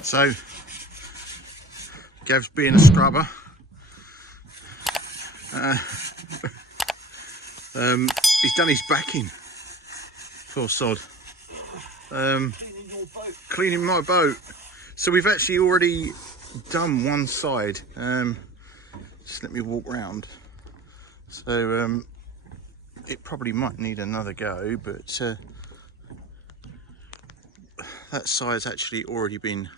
So, Gav's being a scrubber. He's done his backing. Poor sod. Cleaning my boat. So we've actually already done one side. Just let me walk round. So it probably might need another go, but that side's actually already been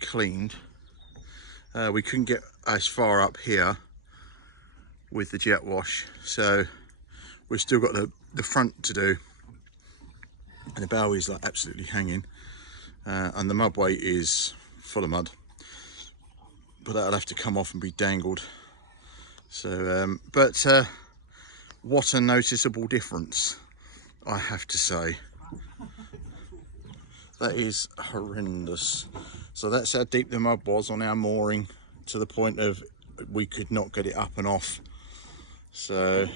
cleaned. We couldn't get as far up here with the jet wash, so we've still got the front to do, and the bow is like absolutely hanging, and the mud weight is full of mud, but that'll have to come off and be dangled. So but what a noticeable difference, I have to say. That is horrendous. So that's how deep the mud was on our mooring, to the point of we could not get it up and off. So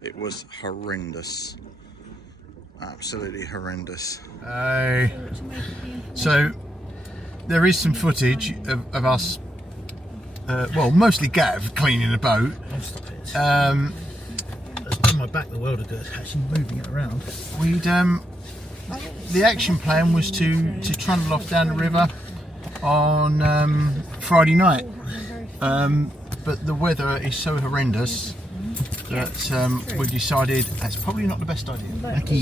it was horrendous, absolutely horrendous. So there is some footage of us, well, mostly Gav cleaning the boat. It's done my back the world of good, actually moving it around. The action plan was to trundle off down the river on Friday night, but the weather is so horrendous that we decided that's probably not the best idea.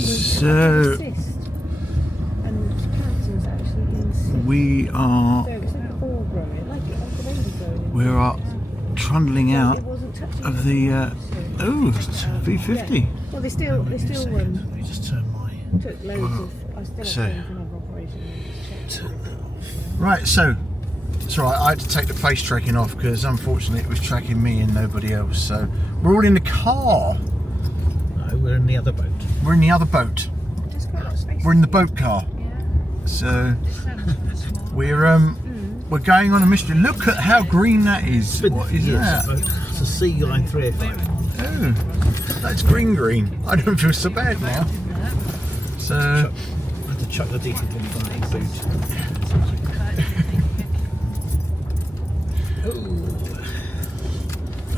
So we are trundling out of the V50. Well, they still Let me just turn my... took loads of. I still So- have another operation. Turn that off. Right, so it's all right. I had to take the face tracking off because unfortunately it was tracking me and nobody else. So we're all in the car. No, we're in the other boat. We're in the other boat. There's quite a lot of space. We're in the boat car. Yeah. So we're going on a mystery. Look at how green that is. What is that? It's a Sealine 305. Oh, that's green. I don't feel so bad now. So I had to chuck the decontaminating boot.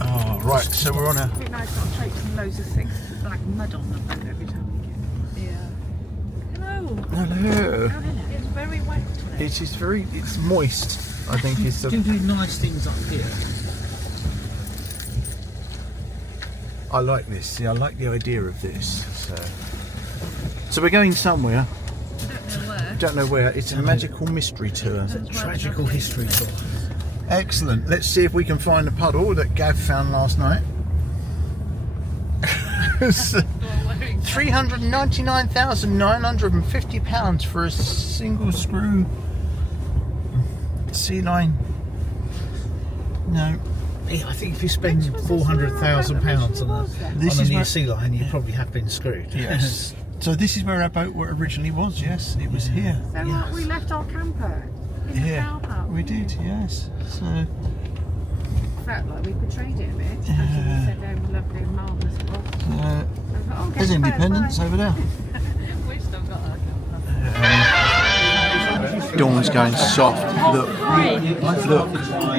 oh, right. So we're on a. I think now it's got traipsing loads of things, like mud on the boat every time we get. Yeah. Hello. Hello. It's very wet today. It is very. It's moist. I think it's You the. do nice things up here. I like this. See, I like the idea of this. So we're going somewhere. Don't know where. It's a magical mystery tour. Tragical history tour. Excellent. Let's see if we can find the puddle that Gav found last night. £399,950 for a single screw Sealine. No. Yeah, I think if you spend £400,000 on a new Sealine, you probably have been screwed. Yes. So this is where our boat originally was. Yes, it was here. So we left our camper in the car park. We did. Yes. So. Felt like we could trade it a bit. After we said how lovely and marvellous it was. There's Independence over there. We've still got our camper. Dawn's going soft. Look,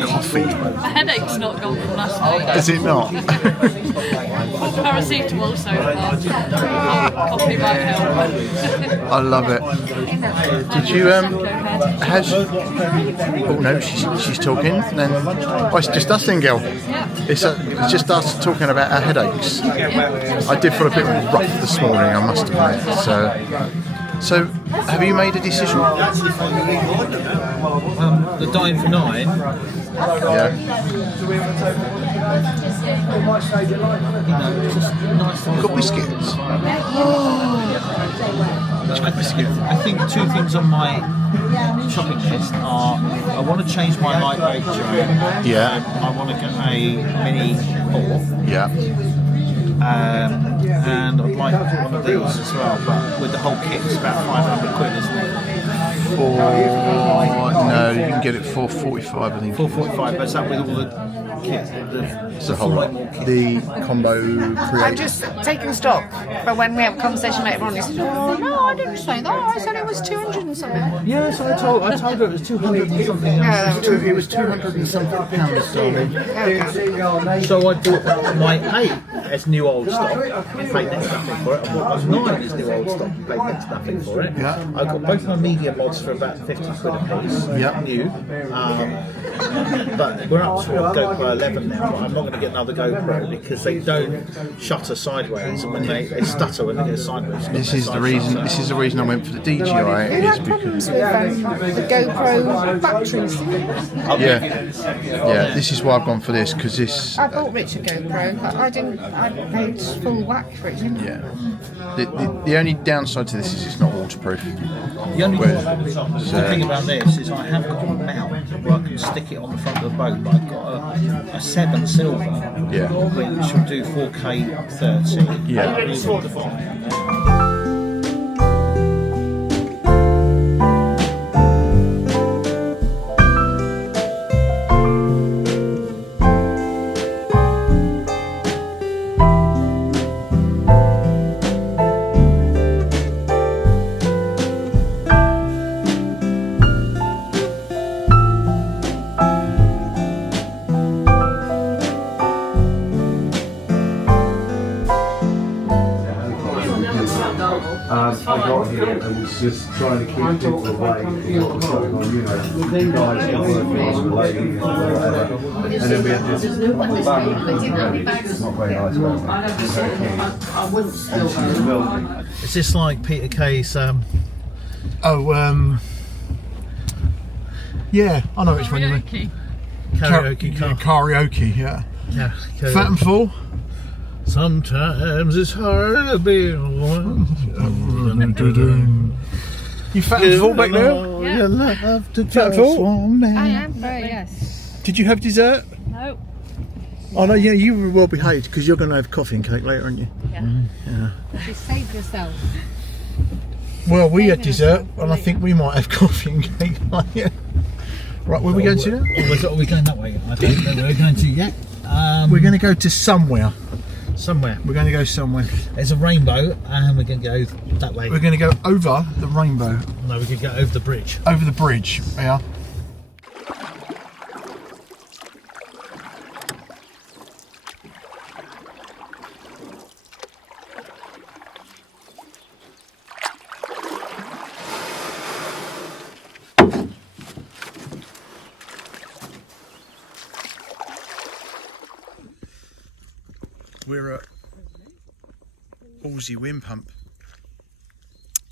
coffee. My headache's not gone from last night. Is it not? Paracetamol so far. Coffee might help. I love it. Did you has? Oh no, she's talking. Then it's just us then, girl. It's just us talking about our headaches. I did feel a bit rough this morning, I must admit. So have you made a decision? The Dine for 9 Just nice. Got biscuits. Got biscuits. I think two things on my shopping list are I want to change my lightweight tray. Yeah. I want to get a mini pour. Yeah. And I'd like one of these as well, but with the whole kit it's about 500 quid, isn't it? No, you can get it for 45, I think. 445, but is that with all the kit? It's a whole lot. The combo I'm creator. just taking stock, but when we have a conversation later on, he said, "Oh no, I didn't say that. I said it was 200 and something." Yes, I told her it was 200 and something. Yeah, It was 200 and something pounds, darling. Okay. So I bought my 8 as new old stock and paid next nothing for it. I bought my 9 as new old stock and paid next nothing for it. Yeah. I got both my media mods for about 50 quid a piece. Yeah. New. But we're up to GoPro 11 now, but I'm not going to get another GoPro because they don't shutter sideways, and when they stutter when they go sideways. This is the reason. This is the reason I went for the DJI. You Is had problems with the GoPro batteries, didn't you? yeah. This is why I've gone for this because this. I bought Rich a GoPro, but I paid full whack for it, didn't I? Yeah. The only downside to this is it's not waterproof. The only good thing about this is I have got a mount where I can stick it on the front of the boat, but I've got a 7 silver, which will do 4K 30. Yeah. I got here and was just trying to keep people away from what was going on, you guys were working relating and whatever. And then we had this it's not very nice weather. Is this like Peter Kay's? Yeah, I know which one you mean. Karaoke car. Karaoke, yeah. Yeah. Fat and full. Sometimes it's hard to be a woman. You fat and full back there? Yeah. You love to Fat and full? I am very, yes. Did you have dessert? No. Oh no, yeah, you were well behaved because you're going to have coffee and cake later, aren't you? Yeah. You saved yourself. Well, we had dessert, and I think we might have coffee and cake later. Right, where are we going to now? Are we going that way? I don't know where we're going to yet. We're going to go to somewhere. Somewhere. We're going to go somewhere. There's a rainbow, and we're going to go that way. We're going to go over the rainbow. No, we're going to go over the bridge. Over the bridge, yeah. We're at Horsey Windpump,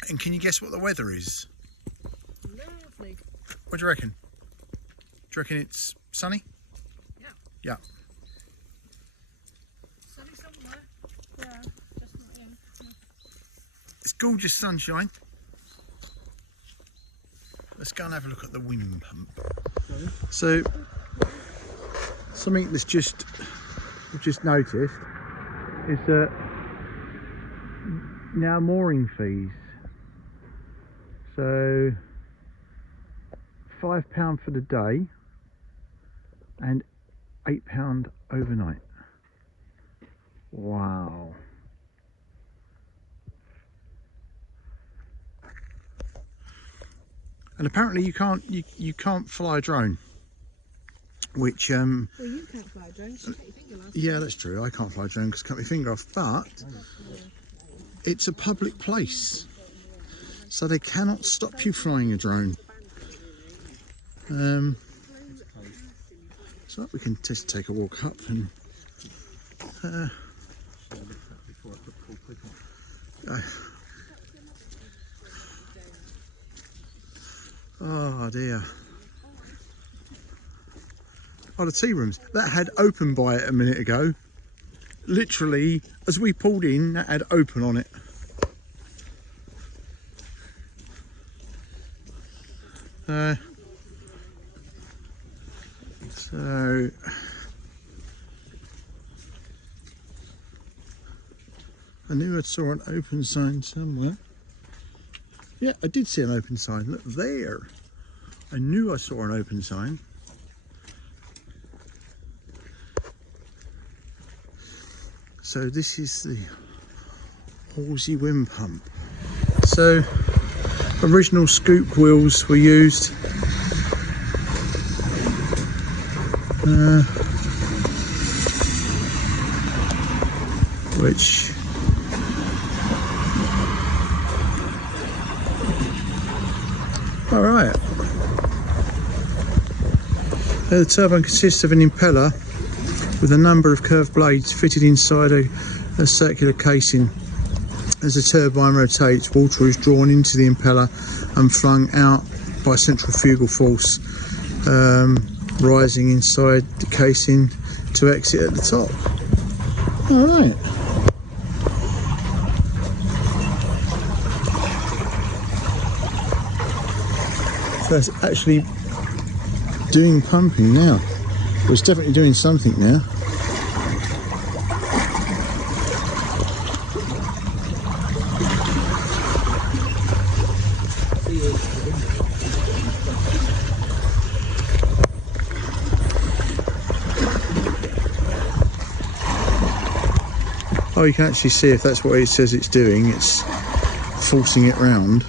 and can you guess what the weather is? Lovely. What do you reckon? Do you reckon it's sunny? Yeah. Yeah. Sunny somewhere. Yeah, just not yet. It's gorgeous sunshine. Let's go and have a look at the wind pump. So, something that's we've just noticed is that now mooring fees. So £5 for the day and £8 overnight. Wow. And apparently you can't fly a drone, which Well, you can't fly a drone, so cut your finger off. yeah, that's true. I can't fly a drone because I cut my finger off, but it's a public place, so they cannot stop you flying a drone. So we can just take a walk up and oh dear. are the tea rooms. That had open by it a minute ago. Literally, as we pulled in, that had open on it. So I knew I saw an open sign somewhere. Yeah, I did see an open sign. Look there. I knew I saw an open sign. So this is the Horsey Windpump. So original scoop wheels were used. Which all right. The turbine consists of an impeller with a number of curved blades fitted inside a circular casing. As the turbine rotates, water is drawn into the impeller and flung out by centrifugal force, rising inside the casing to exit at the top. All right. So it's actually doing pumping now. It's definitely doing something now. Oh, you can actually see if that's what it says it's doing. It's forcing it round.